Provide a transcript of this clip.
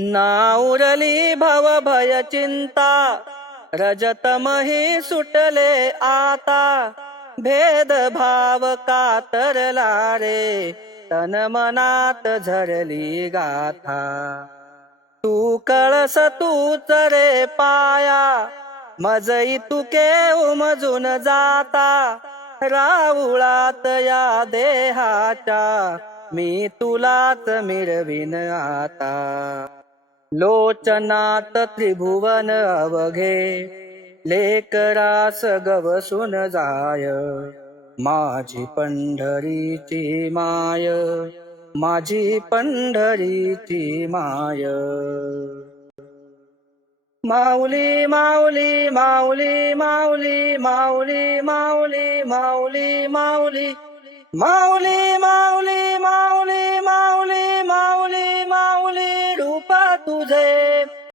नाउरली भव भय चिंता, रजतमही सुटले आता. भेद भाव कातरला रे, तन मनात झरली गाथा. तू कळस तूच रे पाया, मजई तुके उमजून जाता. राऊळात या देहाच्या, मी तुलाच मिळवीन आता. लोचनात त्रिभुवन अवघे, लेकरास गवसून जाय. माझी पंढरीची माय, माझी पंढरीची माय. माऊली माऊली माऊली माऊली माऊली माऊली माऊली माऊली माऊली माऊली माऊली माऊली माऊली माऊली रूप तुझे